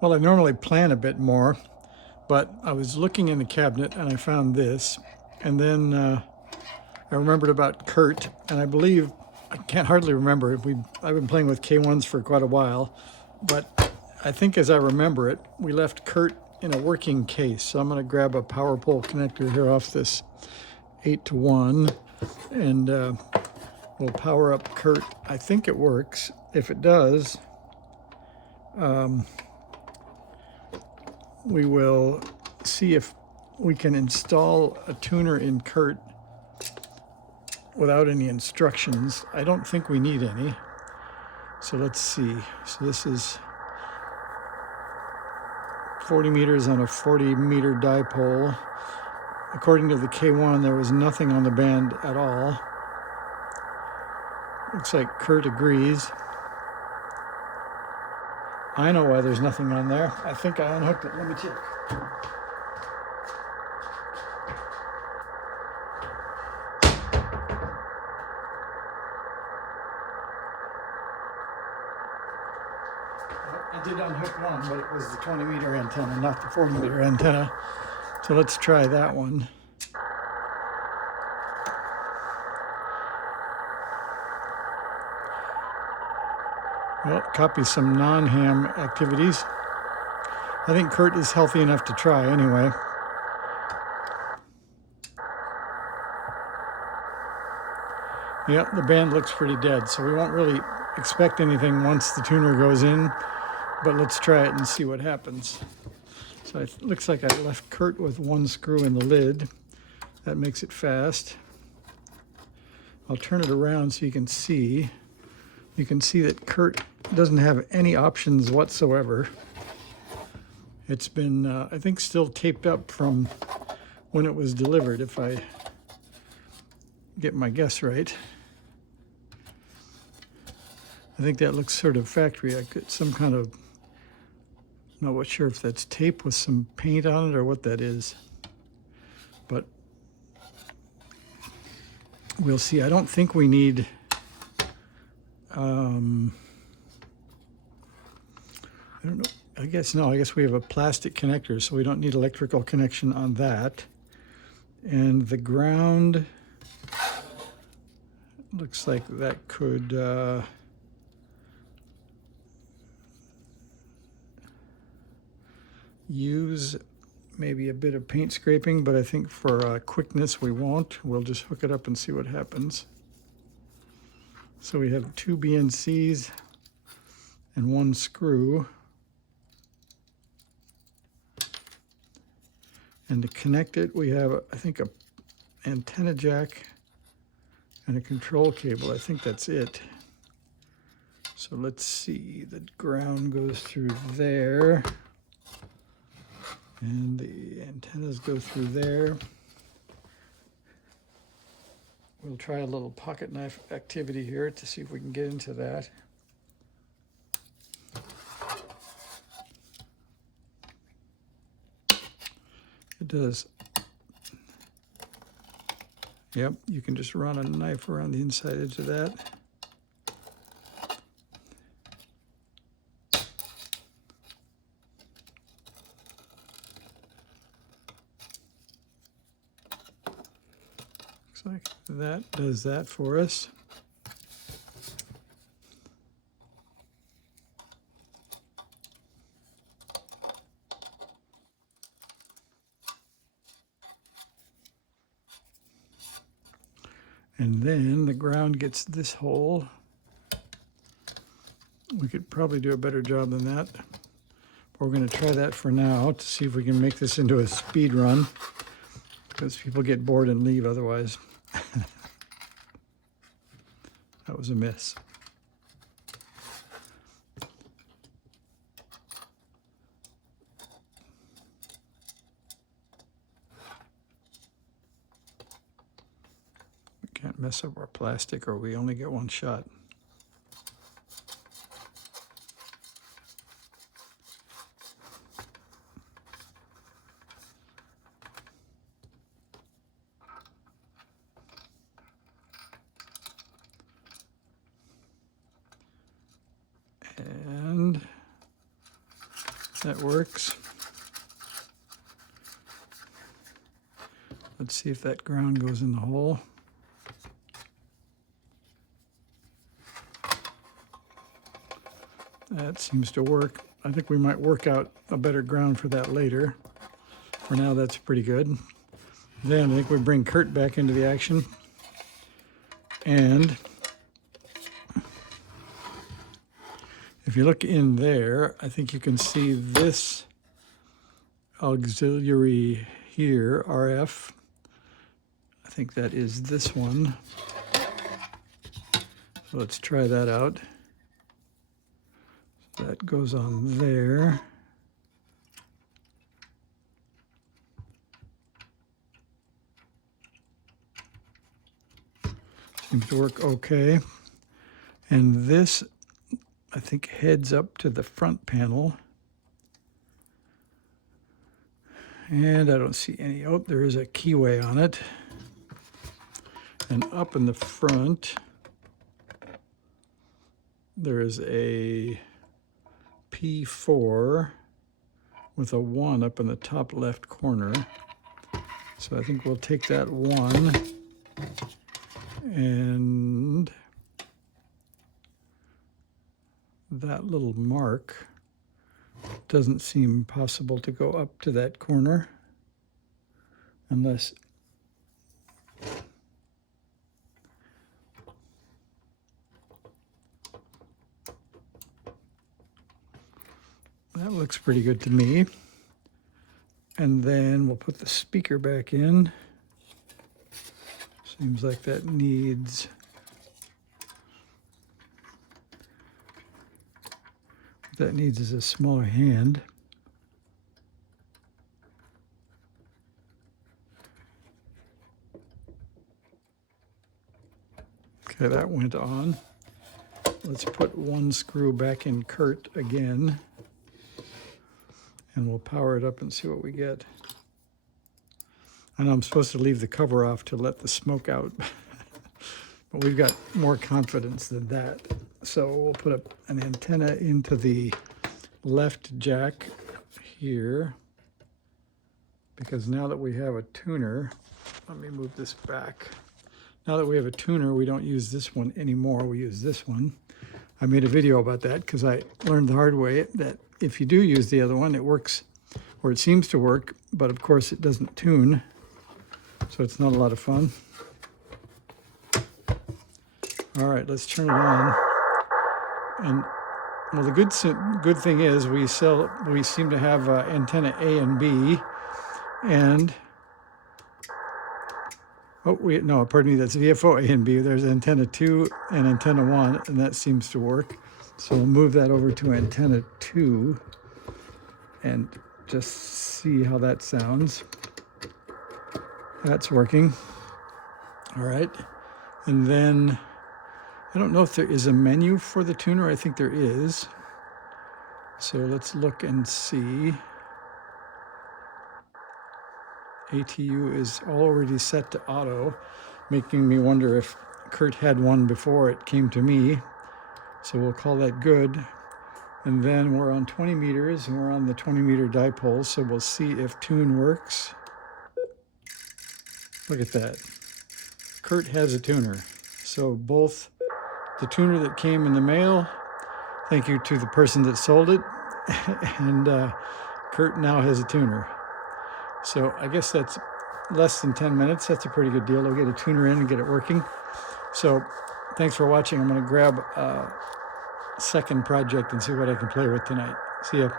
Well, I normally plan a bit more, but I was looking in the cabinet and I found this. And then I remembered about Kurt, and I believe, I can't hardly remember, I've been playing with K1s for quite a while, but I think as I remember it, we left Kurt in a working case. So I'm going to grab a power pole connector here off this 8-to-1, and we'll power up Kurt. I think it works. If it does, we will see if we can install a tuner in Kurt without any instructions. I don't think we need any. So let's see. So this is 40 meters on a 40-meter dipole. According to the K1, there was nothing on the band at all. Looks like Kurt agrees. I know why there's nothing on there. I think I unhooked it. Let me check. I did unhook one, but it was the 20-meter antenna, not the 40-meter antenna. So let's try that one. Well, it copies some non-ham activities. I think Kurt is healthy enough to try anyway. Yeah, the band looks pretty dead, so we won't really expect anything once the tuner goes in, but let's try it and see what happens. So it looks like I left Kurt with one screw in the lid. That makes it fast. I'll turn it around so you can see. You can see that Kurt doesn't have any options whatsoever. It's been, I think, still taped up from when it was delivered, if I get my guess right. I think that looks sort of factory. I got some kind of, I'm not sure if that's tape with some paint on it or what that is, but we'll see. I don't think we need I don't know. I guess no. I guess we have a plastic connector, so we don't need electrical connection on that. And the ground looks like that could use maybe a bit of paint scraping, but I think for quickness we won't. We'll just hook it up and see what happens. So we have 2 BNCs and 1 screw. And to connect it, we have, I think, a antenna jack and a control cable. I think that's it. So let's see, the ground goes through there, and the antennas go through there. We'll try a little pocket knife activity here to see if we can get into that. It does. Yep, you can just run a knife around the inside edge of that. Looks like that does that for us. And then the ground gets this hole. We could probably do a better job than that. We're going to try that for now to see if we can make this into a speed run, because people get bored and leave otherwise. That was a miss. We can't mess up our plastic or we only get one shot. And That works. Let's see if that ground goes in the hole. That seems to work. I think we might work out a better ground for that later. For now, that's pretty good. Then I think we bring KAT back into the action. And if you look in there, I think you can see this auxiliary here, RF. I think that is this one. So let's try that out. So that goes on there. Seems to work okay. And this, I think, heads up to the front panel. And I don't see any, oh, there is a keyway on it. And up in the front, there is a P4 with a 1 up in the top left corner. So I think we'll take that 1 and that little mark doesn't seem possible to go up to that corner unless that looks pretty good to me. And then we'll put the speaker back in. Seems like that needs what that needs is a smaller hand. Okay, that went on. Let's put one screw back in KAT again. And we'll power it up and see what we get. I know I'm supposed to leave the cover off to let the smoke out, but we've got more confidence than that. So we'll put an antenna into the left jack here, because now that we have a tuner, let me move this back. Now that we have a tuner, we don't use this one anymore, we use this one. I made a video about that because I learned the hard way that if you do use the other one, it works, or it seems to work, but of course it doesn't tune, so it's not a lot of fun. All right, let's turn it on. And well, the good thing is we seem to have antenna A and B, and pardon me, that's VFO A and B. There's antenna 2 and antenna 1, and that seems to work. So we'll move that over to antenna 2 and just see how that sounds. That's working. All right. And then I don't know if there is a menu for the tuner. I think there is. So let's look and see. ATU is already set to auto, making me wonder if KAT had one before it came to me. So we'll call that good. And then we're on 20 meters and we're on the 20 meter dipole. So we'll see if tune works. Look at that. KAT has a tuner. So both the tuner that came in the mail, thank you to the person that sold it, and KAT now has a tuner. So I guess that's less than 10 minutes. That's a pretty good deal. I'll get a tuner in and get it working. So thanks for watching. I'm going to grab a second project and see what I can play with tonight. See ya.